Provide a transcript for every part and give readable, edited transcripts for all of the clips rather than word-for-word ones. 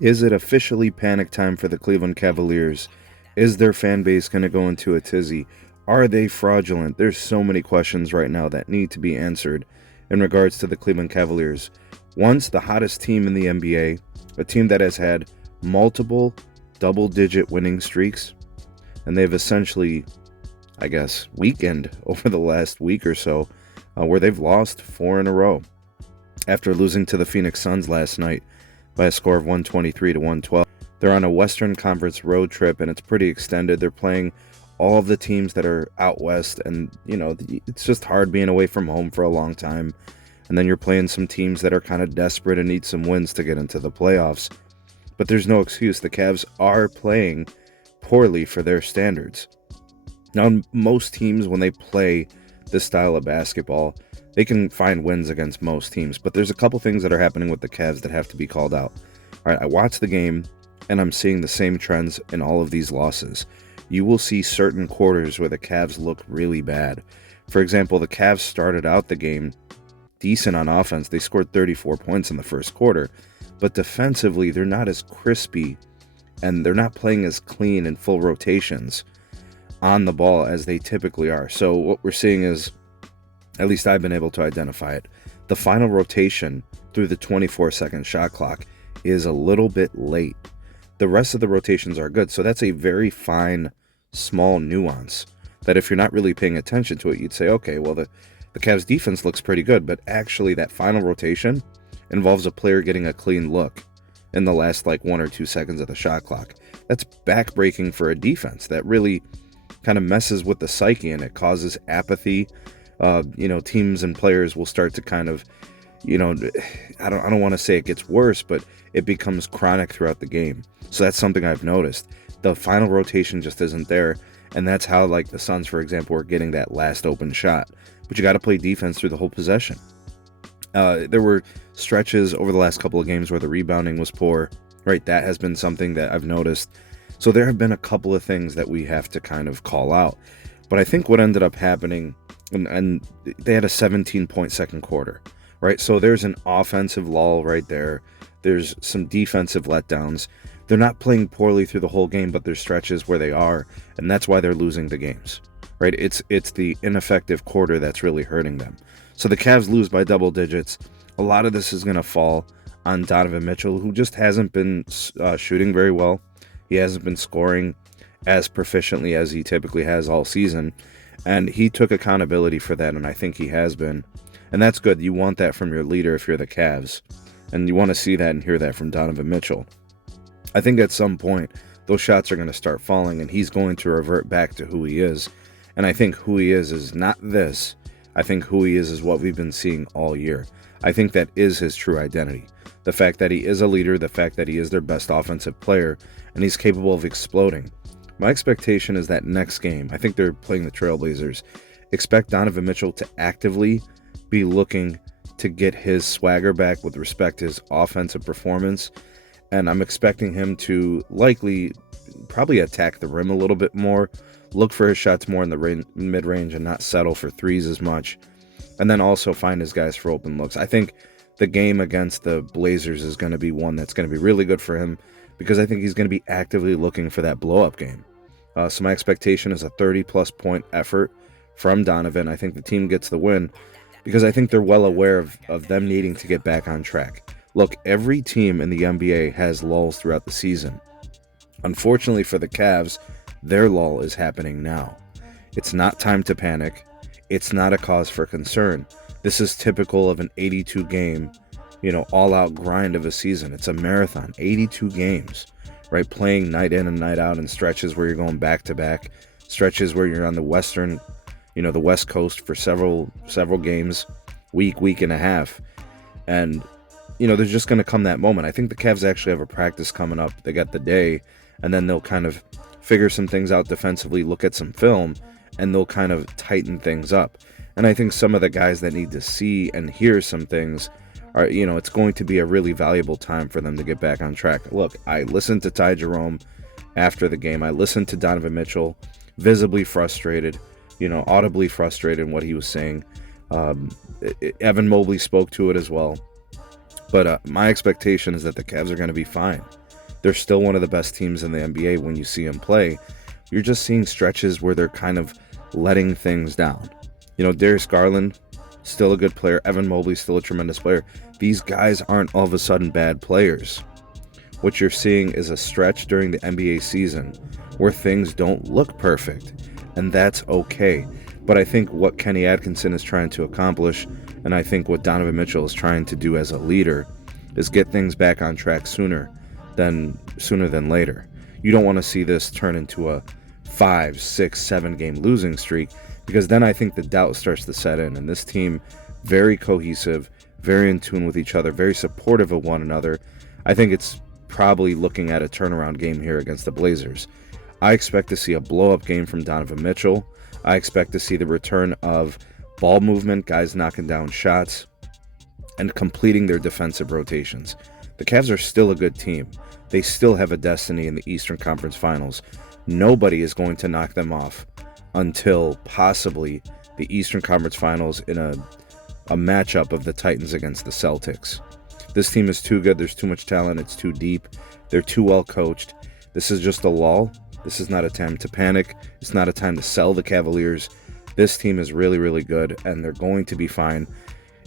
Is it officially panic time for the Cleveland Cavaliers? Is their fan base going to go into a tizzy? Are they fraudulent? There's so many questions right now that need to be answered in regards to the Cleveland Cavaliers. Once the hottest team in the NBA, a team that has had multiple double-digit winning streaks, and they've essentially, I guess, weakened over the last week or so, where they've lost 4 in a row after losing to the Phoenix Suns last night by a score of 123 to 112. They're on a Western Conference road trip, and it's pretty extended. They're playing all of the teams that are out west, and it's just hard being away from home for a long time. And then you're playing some teams that are kind of desperate and need some wins to get into the playoffs. But there's no excuse. The Cavs are playing poorly for their standards. Now, most teams, when they play this style of basketball, they can find wins against most teams. But there's a couple things that are happening with the Cavs that have to be called out. All right, I watched the game, and I'm seeing the same trends in all of these losses. You will see certain quarters where the Cavs look really bad. For example, the Cavs started out the game decent on offense. They scored 34 points in the first quarter. But defensively, they're not as crispy, and they're not playing as clean in full rotations on the ball as they typically are. So what we're seeing is, at least I've been able to identify it, the final rotation through the 24-second shot clock is a little bit late. The rest of the rotations are good. So that's a very fine, small nuance that if you're not really paying attention to it, you'd say, okay, well, the Cavs defense looks pretty good, but actually that final rotation involves a player getting a clean look in the last 1 or 2 seconds of the shot clock. That's backbreaking for a defense. That really kind of messes with the psyche, and it causes apathy. Teams and players will start to kind of, I don't want to say it gets worse, but it becomes chronic throughout the game. So that's something I've noticed. The final rotation just isn't there, and that's how, the Suns, for example, are getting that last open shot. But you got to play defense through the whole possession. There were stretches over the last couple of games where the rebounding was poor, right? That has been something that I've noticed. So there have been a couple of things that we have to kind of call out. But I think what ended up happening, and they had a 17-point second quarter, right? So there's an offensive lull right there. There's some defensive letdowns. They're not playing poorly through the whole game, but there's stretches where they are, and that's why they're losing the games, right? It's the ineffective quarter that's really hurting them. So the Cavs lose by double digits. A lot of this is going to fall on Donovan Mitchell, who just hasn't been shooting very well. He hasn't been scoring as proficiently as he typically has all season, and he took accountability for that, and I think he has been. And that's good. You want that from your leader if you're the Cavs, and you want to see that and hear that from Donovan Mitchell. I think at some point, those shots are going to start falling, and he's going to revert back to who he is. And I think who he is not this. I think who he is what we've been seeing all year. I think that is his true identity. The fact that he is a leader, the fact that he is their best offensive player, and he's capable of exploding. My expectation is that next game, I think they're playing the Trailblazers, expect Donovan Mitchell to actively be looking to get his swagger back with respect to his offensive performance. And I'm expecting him to probably attack the rim a little bit more, look for his shots more in the mid-range and not settle for threes as much, and then also find his guys for open looks. I think the game against the Blazers is going to be one that's going to be really good for him, because I think he's going to be actively looking for that blow-up game. So my expectation is a 30-plus point effort from Donovan. I think the team gets the win because I think they're well aware of them needing to get back on track. Look, every team in the NBA has lulls throughout the season. Unfortunately for the Cavs, their lull is happening now. It's not time to panic. It's not a cause for concern. This is typical of an 82-game, all-out grind of a season. It's a marathon, 82 games, right? Playing night in and night out in stretches where you're going back-to-back, stretches where you're on the the West Coast for several games, week and a half. And, there's just going to come that moment. I think the Cavs actually have a practice coming up. They got the day, and then they'll kind of figure some things out defensively, look at some film, and they'll kind of tighten things up. And I think some of the guys that need to see and hear some things are, it's going to be a really valuable time for them to get back on track. Look, I listened to Ty Jerome after the game. I listened to Donovan Mitchell, visibly frustrated, audibly frustrated in what he was saying. Evan Mobley spoke to it as well. But my expectation is that the Cavs are going to be fine. They're still one of the best teams in the NBA when you see them play. You're just seeing stretches where they're kind of letting things down. You know, Darius Garland, still a good player. Evan Mobley, still a tremendous player. These guys aren't all of a sudden bad players. What you're seeing is a stretch during the NBA season where things don't look perfect, and that's okay. But I think what Kenny Atkinson is trying to accomplish, and I think what Donovan Mitchell is trying to do as a leader, is get things back on track sooner than later. You don't want to see this turn into a 5, 6, 7 game losing streak, because then I think the doubt starts to set in, and this team, very cohesive, very in tune with each other, very supportive of one another. I think it's probably looking at a turnaround game here against the Blazers. I expect to see a blow-up game from Donovan Mitchell. I expect to see the return of ball movement, guys knocking down shots, and completing their defensive rotations. The Cavs are still a good team. They still have a destiny in the Eastern Conference Finals. Nobody is going to knock them off until possibly the Eastern Conference Finals in a matchup of the Titans against the Celtics. This team is too good. There's too much talent. It's too deep. They're too well coached. This is just a lull. This is not a time to panic. It's not a time to sell the Cavaliers. This team is really, really good, and they're going to be fine.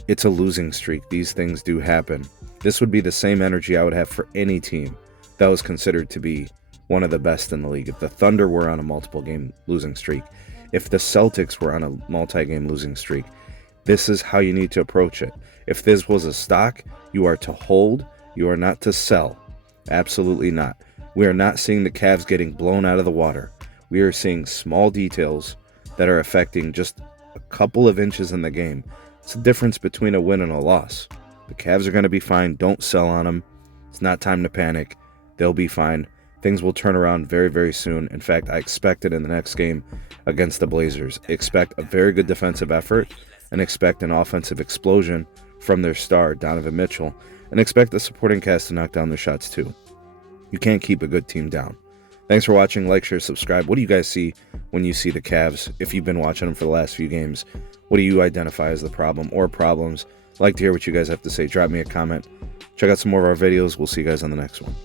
It's a losing streak. These things do happen. This would be the same energy I would have for any team that was considered to be one of the best in the league. If the Thunder were on a multiple-game losing streak, if the Celtics were on a multi-game losing streak, this is how you need to approach it. If this was a stock, you are to hold. You are not to sell. Absolutely not. We are not seeing the Cavs getting blown out of the water. We are seeing small details that are affecting just a couple of inches in the game. It's the difference between a win and a loss. The Cavs are going to be fine. Don't sell on them. It's not time to panic. They'll be fine. Things will turn around very, very soon. In fact, I expect it in the next game against the Blazers. Expect a very good defensive effort and expect an offensive explosion from their star, Donovan Mitchell, and expect the supporting cast to knock down their shots too. You can't keep a good team down. Thanks for watching. Like, share, subscribe. What do you guys see when you see the Cavs? If you've been watching them for the last few games, what do you identify as the problem or problems? I'd like to hear what you guys have to say. Drop me a comment. Check out some more of our videos. We'll see you guys on the next one.